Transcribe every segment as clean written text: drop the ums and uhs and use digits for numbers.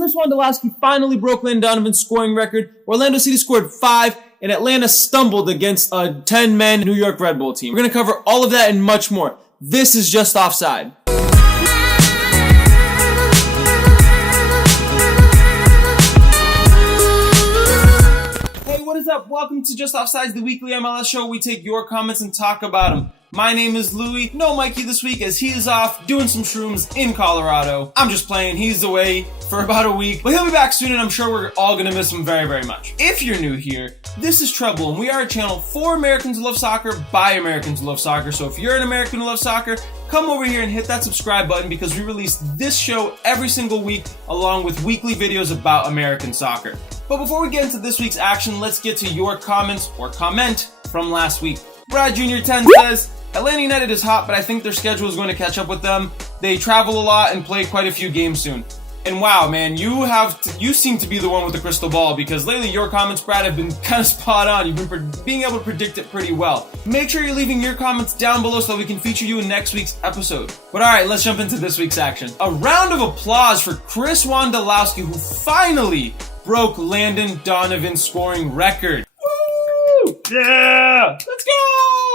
Chris Wondolowski finally broke Landon Donovan's scoring record. Orlando City scored 5, and Atlanta stumbled against a 10-man New York Red Bull team. We're going to cover all of that and much more. This is Just Offside. Hey, what is up? Welcome to Just Offside, the weekly MLS show. We take your comments and talk about them. My name is Louie. No Mikey this week as he is off doing some shrooms in Colorado. I'm just playing. He's away for about a week, but he'll be back soon and I'm sure we're all going to miss him very, very much. If you're new here, this is Trebl and we are a channel for Americans who love soccer by Americans who love soccer. So if you're an American who loves soccer, come over here and hit that subscribe button because we release this show every single week along with weekly videos about American soccer. But before we get into this week's action, let's get to your comments or comment from last week. Brad Jr. 10 says, Atlanta United is hot, but I think their schedule is going to catch up with them. They travel a lot and play quite a few games soon. And wow, man, you seem to be the one with the crystal ball because lately your comments, Brad, have been kind of spot on. You've been being able to predict it pretty well. Make sure you're leaving your comments down below so that we can feature you in next week's episode. But alright, let's jump into this week's action. A round of applause for Chris Wondolowski, who finally broke Landon Donovan's scoring record. Woo! Yeah! Let's go!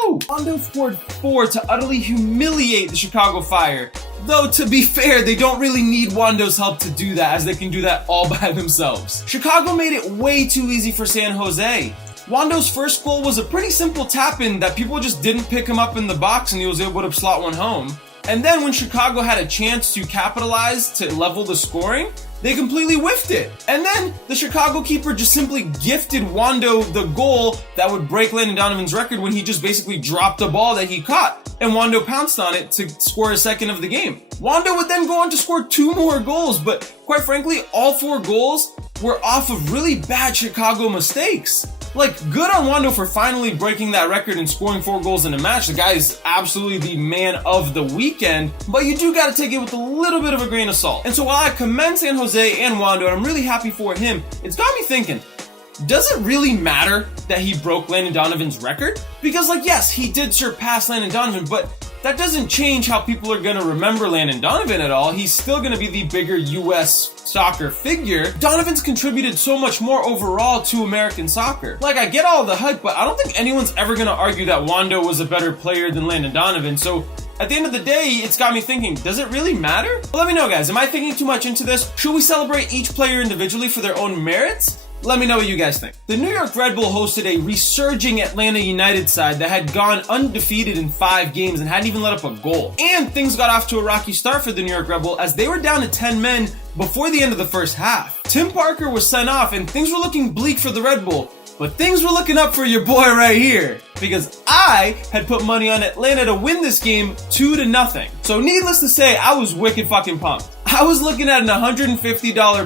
Wando scored 4 to utterly humiliate the Chicago Fire. Though, to be fair, they don't really need Wando's help to do that, as they can do that all by themselves. Chicago made it way too easy for San Jose. Wando's first goal was a pretty simple tap-in that people just didn't pick him up in the box and he was able to slot one home. And then when Chicago had a chance to capitalize to level the scoring, they completely whiffed it. And then the Chicago keeper just simply gifted Wando the goal that would break Landon Donovan's record when he just basically dropped the ball that he caught. And Wando pounced on it to score a second of the game. Wando would then go on to score 2 more goals, but quite frankly, all 4 goals were off of really bad Chicago mistakes. Like, good on Wando for finally breaking that record and scoring 4 goals in a match. The guy is absolutely the man of the weekend, but you do gotta take it with a little bit of a grain of salt. And so while I commend San Jose and Wando, and I'm really happy for him, it's got me thinking, does it really matter that he broke Landon Donovan's record? Because, like, yes, he did surpass Landon Donovan, but that doesn't change how people are going to remember Landon Donovan at all. He's still going to be the bigger U.S. soccer figure. Donovan's contributed so much more overall to American soccer. Like, I get all the hype, but I don't think anyone's ever going to argue that Wando was a better player than Landon Donovan. So at the end of the day, it's got me thinking, does it really matter? Well, let me know, guys. Am I thinking too much into this? Should we celebrate each player individually for their own merits? Let me know what you guys think. The New York Red Bull hosted a resurging Atlanta United side that had gone undefeated in 5 games and hadn't even let up a goal. And things got off to a rocky start for the New York Red Bull as they were down to 10 men before the end of the first half. Tim Parker was sent off and things were looking bleak for the Red Bull. But things were looking up for your boy right here, because I had put money on Atlanta to win this game 2-0. So needless to say, I was wicked fucking pumped. I was looking at an $150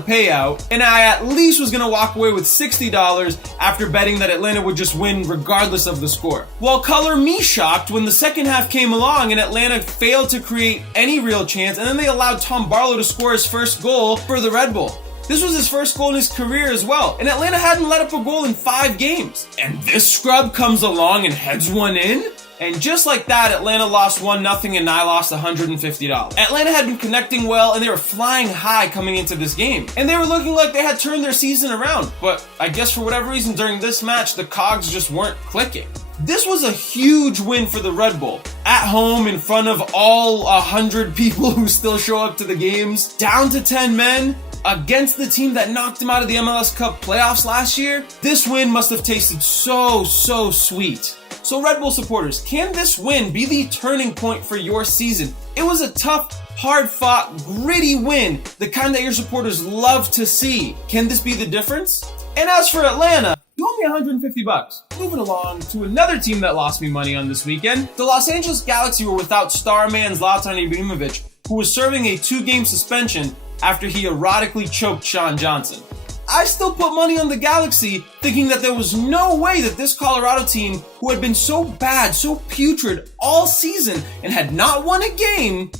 payout, and I at least was gonna walk away with $60 after betting that Atlanta would just win regardless of the score. Well, color me shocked when the second half came along and Atlanta failed to create any real chance, and then they allowed Tom Barlow to score his first goal for the Red Bull. This was his first goal in his career as well, and Atlanta hadn't let up a goal in 5 games. And this scrub comes along and heads one in, and just like that, Atlanta lost 1-0 and I lost $150. Atlanta had been connecting well and they were flying high coming into this game. And they were looking like they had turned their season around, but I guess for whatever reason during this match, the cogs just weren't clicking. This was a huge win for the Red Bull. At home, in front of all 100 people who still show up to the games, down to 10 men, against the team that knocked him out of the MLS Cup playoffs last year. This win must have tasted so sweet. So Red Bull supporters, can this win be the turning point for your season? It was a tough, hard-fought, gritty win, the kind that your supporters love to see. Can this be the difference? And as for Atlanta, you owe me $150. Moving along to another team that lost me money on this weekend. The Los Angeles Galaxy were without star man Zlatan Ibrahimovic, who was serving a 2-game suspension after he erotically choked Sean Johnson. I still put money on the Galaxy, thinking that there was no way that this Colorado team, who had been so bad, so putrid all season, and had not won a game,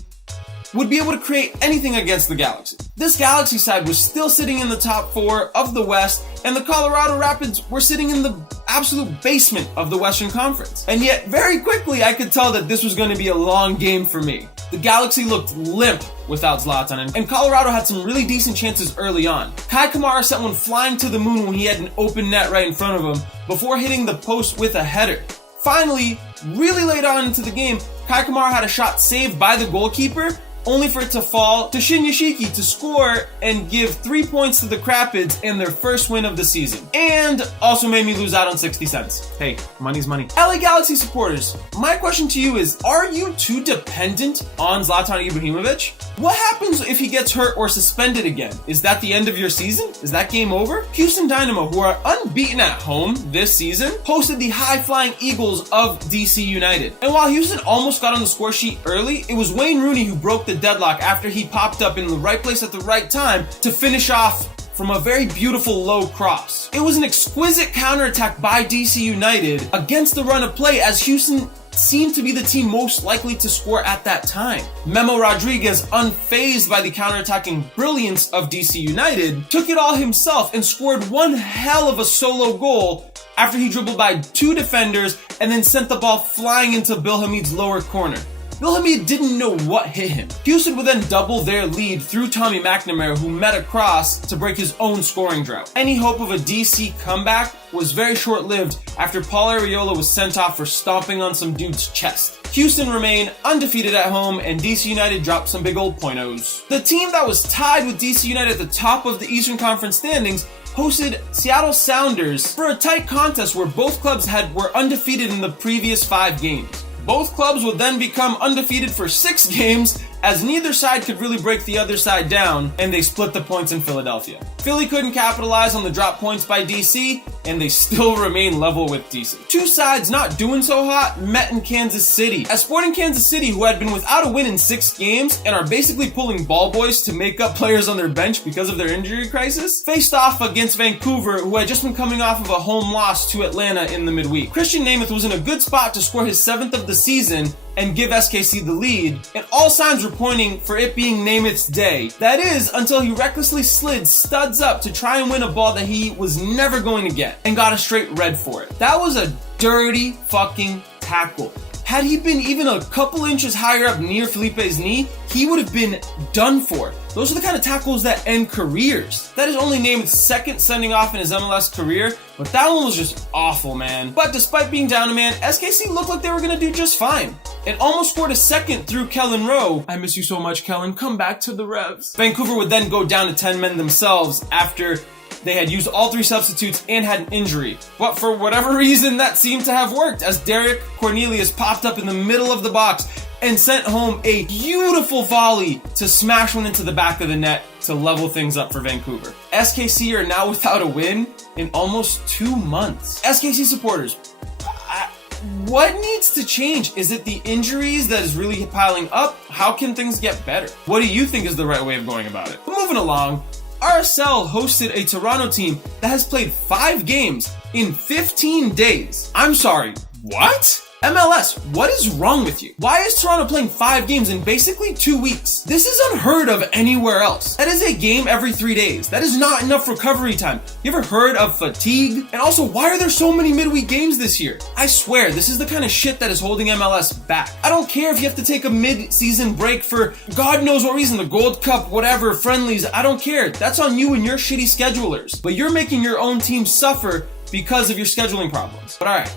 would be able to create anything against the Galaxy. This Galaxy side was still sitting in the top 4 of the West, and the Colorado Rapids were sitting in the absolute basement of the Western Conference. And yet, very quickly, I could tell that this was going to be a long game for me. The Galaxy looked limp without Zlatan, and Colorado had some really decent chances early on. Kai Kamara sent one flying to the moon when he had an open net right in front of him before hitting the post with a header. Finally, really late on into the game, Kai Kamara had a shot saved by the goalkeeper, only for it to fall to Shin Yoshiki to score and give 3 points to the Crapids and their first win of the season. And also made me lose out on 60 cents. Hey, money's money. LA Galaxy supporters, my question to you is, are you too dependent on Zlatan Ibrahimovic? What happens if he gets hurt or suspended again? Is that the end of your season? Is that game over? Houston Dynamo, who are unbeaten at home this season, hosted the high-flying Eagles of DC United. And while Houston almost got on the score sheet early, it was Wayne Rooney who broke the deadlock after he popped up in the right place at the right time to finish off from a very beautiful low cross. It was an exquisite counterattack by DC United against the run of play, as Houston seemed to be the team most likely to score at that time. Memo Rodriguez, unfazed by the counterattacking brilliance of DC United, took it all himself and scored one hell of a solo goal after he dribbled by 2 defenders and then sent the ball flying into Bill Hamid's lower corner. Bill Hamid didn't know what hit him. Houston would then double their lead through Tommy McNamara, who met a cross to break his own scoring drought. Any hope of a DC comeback was very short-lived after Paul Arriola was sent off for stomping on some dude's chest. Houston remained undefeated at home, and DC United dropped some big old pointos. The team that was tied with DC United at the top of the Eastern Conference standings hosted Seattle Sounders for a tight contest where both clubs were undefeated in the previous 5 games. Both clubs would then become undefeated for 6 games, as neither side could really break the other side down, and they split the points in Philadelphia. Philly couldn't capitalize on the drop points by DC, and they still remain level with DC. 2 sides not doing so hot met in Kansas City, as Sporting Kansas City, who had been without a win in 6 games and are basically pulling ball boys to make up players on their bench because of their injury crisis, faced off against Vancouver, who had just been coming off of a home loss to Atlanta in the midweek. Christian Namath was in a good spot to score his 7th of the season and give SKC the lead, and all signs were pointing for it being Namath's day. That is, until he recklessly slid studs up to try and win a ball that he was never going to get, and got a straight red for it. That was a dirty fucking tackle. Had he been even a couple inches higher up near Felipe's knee, he would have been done for. Those are the kind of tackles that end careers. That is only Namath's 2nd sending off in his MLS career, but that one was just awful, man. But despite being down a man, SKC looked like they were going to do just fine, and almost scored a 2nd through Kellen Rowe. I miss you so much, Kellen. Come back to the Revs. Vancouver would then go down to 10 men themselves after they had used all 3 substitutes and had an injury. But for whatever reason, that seemed to have worked, as Derek Cornelius popped up in the middle of the box and sent home a beautiful volley to smash one into the back of the net to level things up for Vancouver. SKC are now without a win in almost 2 months. SKC supporters, what needs to change? Is it the injuries that is really piling up? How can things get better? What do you think is the right way of going about it? But moving along, RSL hosted a Toronto team that has played 5 games in 15 days. I'm sorry, what? MLS, what is wrong with you? Why is Toronto playing 5 games in basically 2 weeks? This is unheard of anywhere else. That is a game every 3 days. That is not enough recovery time. You ever heard of fatigue? And also, why are there so many midweek games this year? I swear, this is the kind of shit that is holding MLS back. I don't care if you have to take a mid-season break for God knows what reason, the Gold Cup, whatever, friendlies, I don't care. That's on you and your shitty schedulers. But you're making your own team suffer because of your scheduling problems. But alright.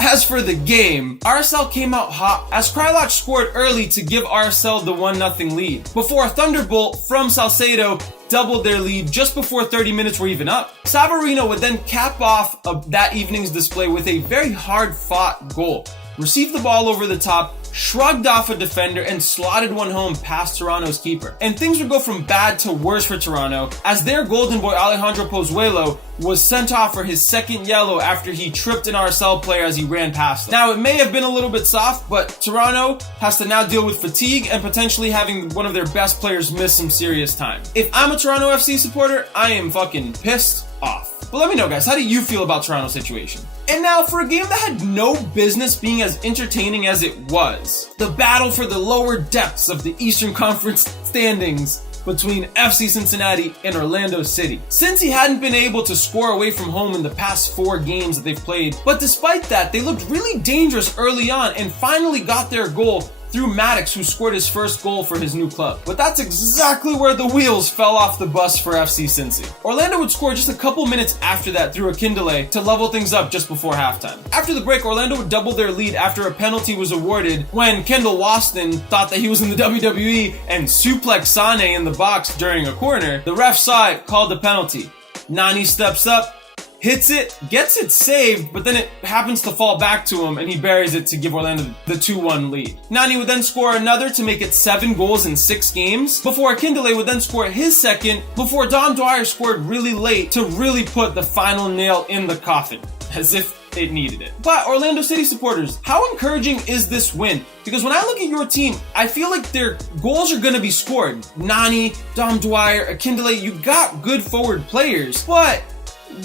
As for the game, RSL came out hot as Krylach scored early to give RSL the 1-0 lead, before a thunderbolt from Salcedo doubled their lead just before 30 minutes were even up. Savarino would then cap off that evening's display with a very hard-fought goal. Received the ball over the top, shrugged off a defender, and slotted one home past Toronto's keeper. And things would go from bad to worse for Toronto, as their golden boy Alejandro Pozuelo was sent off for his 2nd yellow after he tripped an RSL player as he ran past him. Now, it may have been a little bit soft, but Toronto has to now deal with fatigue and potentially having one of their best players miss some serious time. If I'm a Toronto FC supporter, I am fucking pissed off. But let me know, guys, how do you feel about Toronto's situation? And now, for a game that had no business being as entertaining as it was, the battle for the lower depths of the Eastern Conference standings between FC Cincinnati and Orlando City. Cincy hadn't been able to score away from home in the past 4 games that they've played, but despite that, they looked really dangerous early on and finally got their goal through Maddox, who scored his first goal for his new club. But that's exactly where the wheels fell off the bus for FC Cincy. Orlando would score just a couple minutes after that through Akindele to level things up just before halftime. After the break, Orlando would double their lead after a penalty was awarded when Kendall Waston thought that he was in the WWE and suplexed Sane in the box during a corner. The ref saw it, called the penalty. Nani steps up, hits it, gets it saved, but then it happens to fall back to him and he buries it to give Orlando the 2-1 lead. Nani would then score another to make it 7 goals in 6 games, before Akindele would then score his second, before Dom Dwyer scored really late to really put the final nail in the coffin, as if it needed it. But Orlando City supporters, how encouraging is this win? Because when I look at your team, I feel like their goals are going to be scored. Nani, Dom Dwyer, Akindele, you got good forward players, but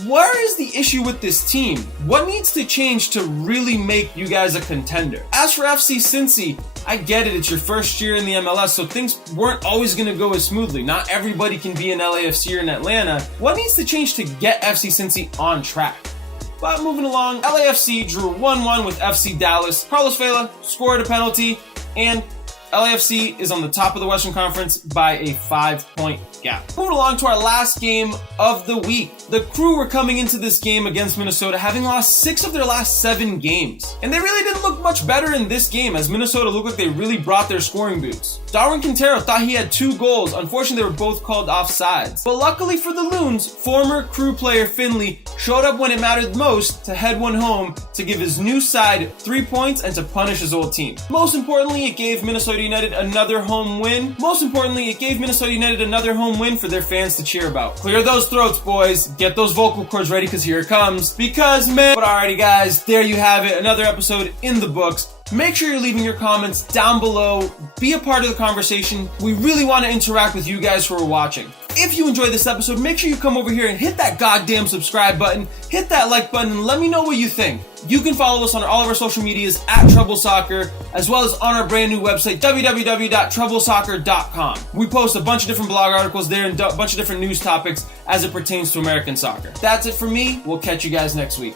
where is the issue with this team? What needs to change to really make you guys a contender? As for FC Cincy, I get it, it's your first year in the MLS, so things weren't always going to go as smoothly. Not everybody can be in LAFC or in Atlanta. What needs to change to get FC Cincy on track? But moving along, LAFC drew 1-1 with FC Dallas. Carlos Vela scored a penalty, and LAFC is on the top of the Western Conference by a 5-point gap. Moving along to our last game of the week. The Crew were coming into this game against Minnesota having lost 6 of their last 7 games. And they really didn't look much better in this game, as Minnesota looked like they really brought their scoring boots. Darwin Quintero thought he had 2 goals. Unfortunately, they were both called offsides. But luckily for the Loons, former Crew player Finley showed up when it mattered most to head one home to give his new side 3 points and to punish his old team. Most importantly, it gave Minnesota United another home win. For their fans to cheer about. Clear those throats, boys. Get those vocal cords ready, because here it comes. Because, man. But alrighty, guys, there you have it. Another episode in the books. Make sure you're leaving your comments down below. Be a part of the conversation. We really want to interact with you guys who are watching. If you enjoyed this episode, make sure you come over here and hit that goddamn subscribe button, hit that like button, and let me know what you think. You can follow us on all of our social medias at Trebl Soccer, as well as on our brand new website, www.treblsoccer.com. We post a bunch of different blog articles there and a bunch of different news topics as it pertains to American soccer. That's it for me. We'll catch you guys next week.